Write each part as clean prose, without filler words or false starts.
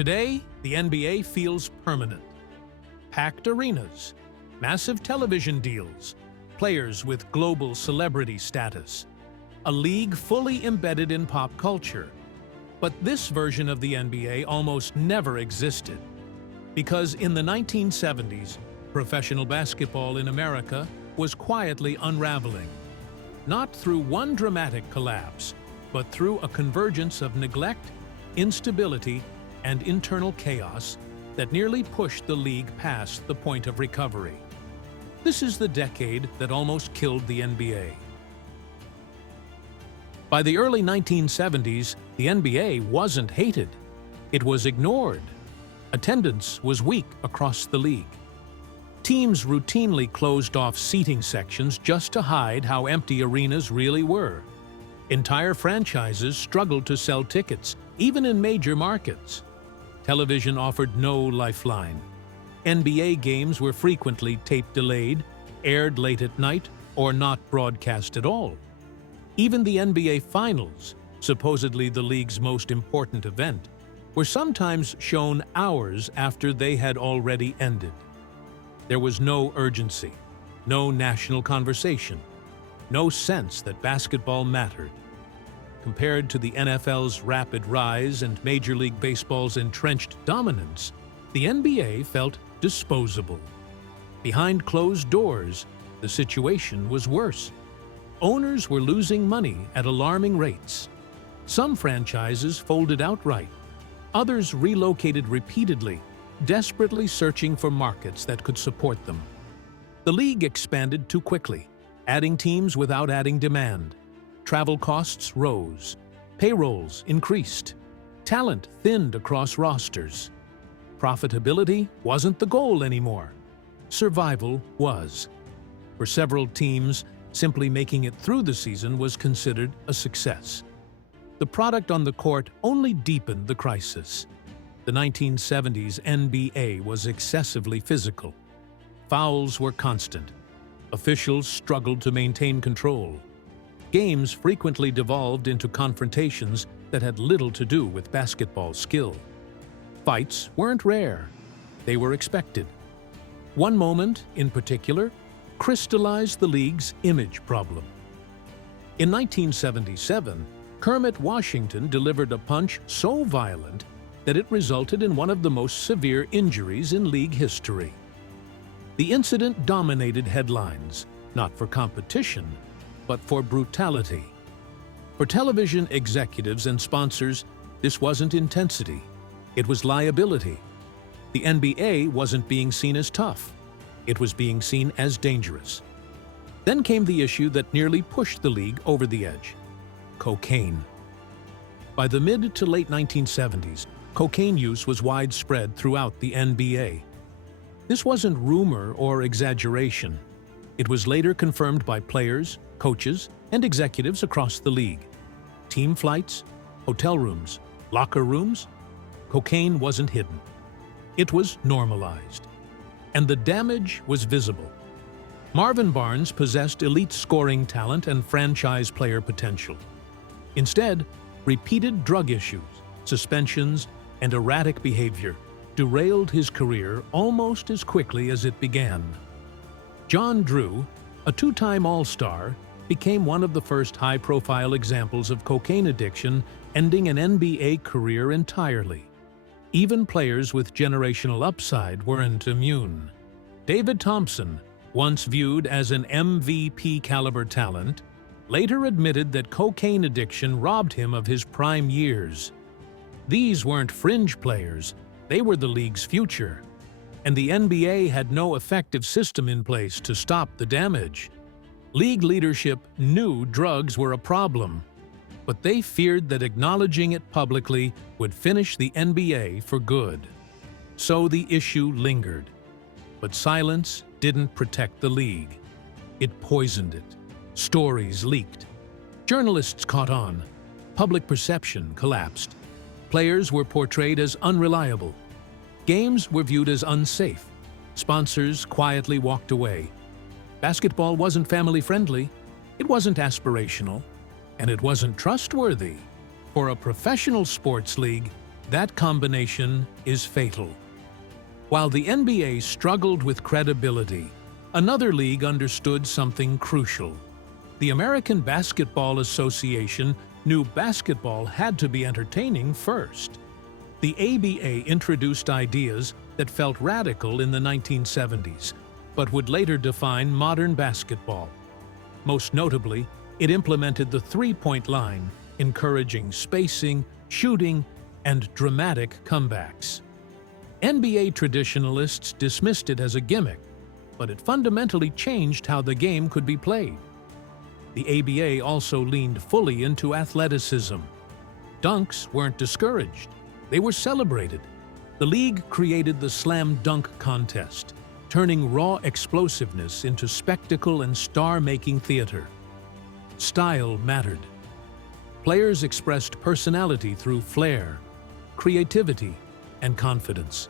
Today, the NBA feels permanent. Packed arenas, massive television deals, players with global celebrity status, a league fully embedded in pop culture. But this version of the NBA almost never existed. Because in the 1970s, professional basketball in America was quietly unraveling. Not through one dramatic collapse, but through a convergence of neglect, instability, and internal chaos that nearly pushed the league past the point of recovery. This is the decade that almost killed the NBA. By the early 1970s, the NBA wasn't hated. It was ignored. Attendance was weak across the league. Teams routinely closed off seating sections just to hide how empty arenas really were. Entire franchises struggled to sell tickets, even in major markets. Television offered no lifeline. NBA games were frequently tape-delayed, aired late at night, or not broadcast at all. Even the NBA Finals, supposedly the league's most important event, were sometimes shown hours after they had already ended. There was no urgency, no national conversation, no sense that basketball mattered. Compared to the NFL's rapid rise and Major League Baseball's entrenched dominance, the NBA felt disposable. Behind closed doors, the situation was worse. Owners were losing money at alarming rates. Some franchises folded outright. Others relocated repeatedly, desperately searching for markets that could support them. The league expanded too quickly, adding teams without adding demand. Travel costs rose. Payrolls increased. Talent thinned across rosters. Profitability wasn't the goal anymore. Survival was. For several teams, simply making it through the season was considered a success. The product on the court only deepened the crisis. The 1970s NBA was excessively physical. Fouls were constant. Officials struggled to maintain control. Games frequently devolved into confrontations that had little to do with basketball skill. Fights weren't rare. They were expected. One moment, in particular, crystallized the league's image problem. In 1977, Kermit Washington delivered a punch so violent that it resulted in one of the most severe injuries in league history. The incident dominated headlines, not for competition, but for brutality. For television executives and sponsors, this wasn't intensity, it was liability. The NBA wasn't being seen as tough, it was being seen as dangerous. Then came the issue that nearly pushed the league over the edge: cocaine. By the mid to late 1970s, cocaine use was widespread throughout the NBA. This wasn't rumor or exaggeration. It was later confirmed by players, coaches, and executives across the league. Team flights, hotel rooms, locker rooms. Cocaine wasn't hidden. It was normalized. And the damage was visible. Marvin Barnes possessed elite scoring talent and franchise player potential. Instead, repeated drug issues, suspensions, and erratic behavior derailed his career almost as quickly as it began. John Drew, a two-time All-Star, became one of the first high-profile examples of cocaine addiction, ending an NBA career entirely. Even players with generational upside weren't immune. David Thompson, once viewed as an MVP-caliber talent, later admitted that cocaine addiction robbed him of his prime years. These weren't fringe players, they were the league's future. And the NBA had no effective system in place to stop the damage. League leadership knew drugs were a problem, but they feared that acknowledging it publicly would finish the NBA for good. So the issue lingered. But silence didn't protect the league. It poisoned it. Stories leaked. Journalists caught on. Public perception collapsed. Players were portrayed as unreliable. Games were viewed as unsafe. Sponsors quietly walked away. Basketball wasn't family-friendly, it wasn't aspirational, and it wasn't trustworthy. For a professional sports league, That combination is fatal. While the NBA struggled with credibility, another league understood something crucial. The American Basketball Association knew basketball had to be entertaining first. The ABA introduced ideas that felt radical in the 1970s, but would later define modern basketball. Most notably, it implemented the three-point line, encouraging spacing, shooting, and dramatic comebacks. NBA traditionalists dismissed it as a gimmick, but it fundamentally changed how the game could be played. The ABA also leaned fully into athleticism. Dunks weren't discouraged, they were celebrated. The league created the slam dunk contest, turning raw explosiveness into spectacle and star-making theater. Style mattered. Players expressed personality through flair, creativity, and confidence.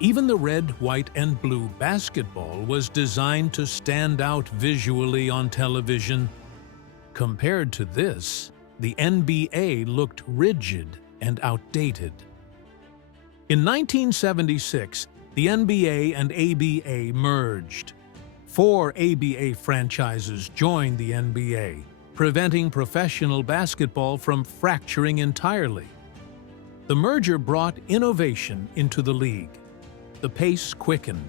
Even the red, white, and blue basketball was designed to stand out visually on television. Compared to this, the NBA looked rigid and outdated. In 1976, the NBA and ABA merged. 4 ABA franchises joined the NBA, preventing professional basketball from fracturing entirely. The merger brought innovation into the league. The pace quickened,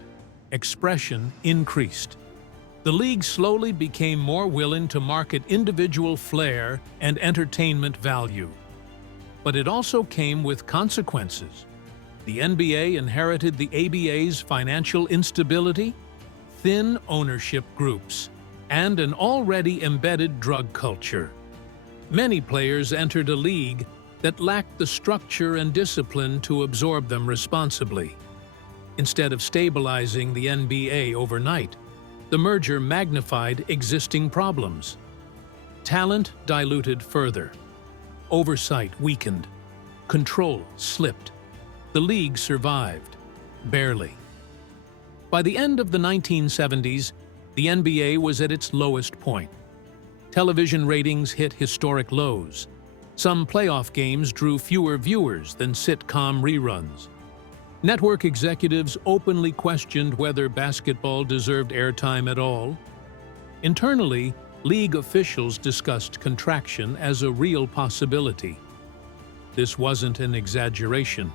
expression increased. The league slowly became more willing to market individual flair and entertainment value. But it also came with consequences. The NBA inherited the ABA's financial instability, thin ownership groups, and an already embedded drug culture. Many players entered a league that lacked the structure and discipline to absorb them responsibly. Instead of stabilizing the NBA overnight, the merger magnified existing problems. Talent diluted further. Oversight weakened. Control slipped. The league survived, barely. By the end of the 1970s, the NBA was at its lowest point. Television ratings hit historic lows. Some playoff games drew fewer viewers than sitcom reruns. Network executives openly questioned whether basketball deserved airtime at all. Internally, league officials discussed contraction as a real possibility. This wasn't an exaggeration.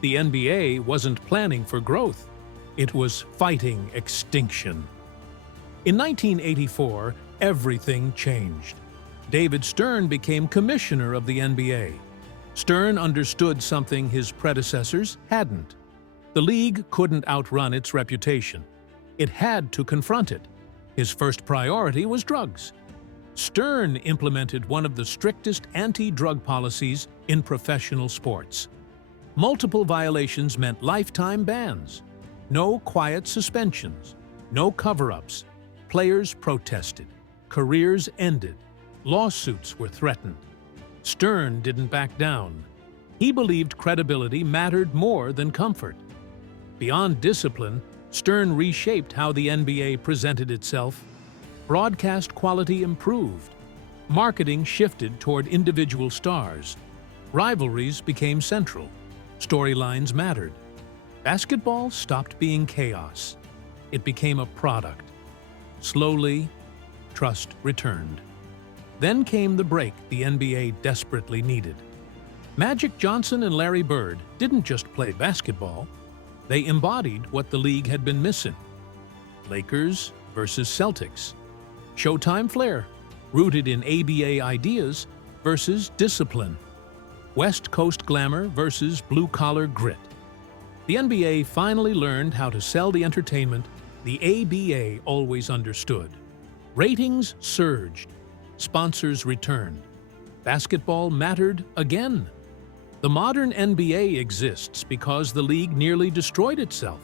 The NBA wasn't planning for growth. It was fighting extinction. In 1984, everything changed. David Stern became commissioner of the NBA. Stern understood something his predecessors hadn't. The league couldn't outrun its reputation. It had to confront it. His first priority was drugs. Stern implemented one of the strictest anti-drug policies in professional sports. Multiple violations meant lifetime bans. No quiet suspensions. No cover-ups. Players protested. Careers ended. Lawsuits were threatened. Stern didn't back down. He believed credibility mattered more than comfort. Beyond discipline, Stern reshaped how the NBA presented itself. Broadcast quality improved. Marketing shifted toward individual stars. Rivalries became central. Storylines mattered. Basketball stopped being chaos. It became a product. Slowly, trust returned. Then came the break the NBA desperately needed. Magic Johnson and Larry Bird didn't just play basketball. They embodied what the league had been missing. Lakers versus Celtics. Showtime flair, rooted in ABA ideas, versus discipline. West Coast glamour versus blue-collar grit. The NBA finally learned how to sell the entertainment the ABA always understood. Ratings surged. Sponsors returned. Basketball mattered again. The modern NBA exists because the league nearly destroyed itself.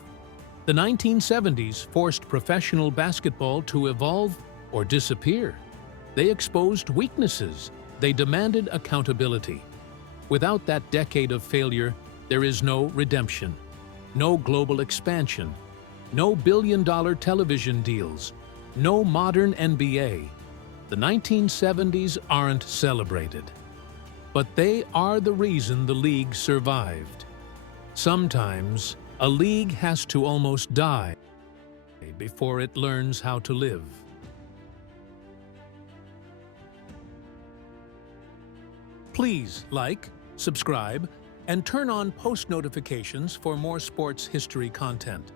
The 1970s forced professional basketball to evolve or disappear. They exposed weaknesses. They demanded accountability. Without that decade of failure, there is no redemption, no global expansion, no billion-dollar television deals, no modern NBA. The 1970s aren't celebrated. but they are the reason the league survived. Sometimes, a league has to almost die before it learns how to live. Please like, subscribe, and turn on post notifications for more sports history content.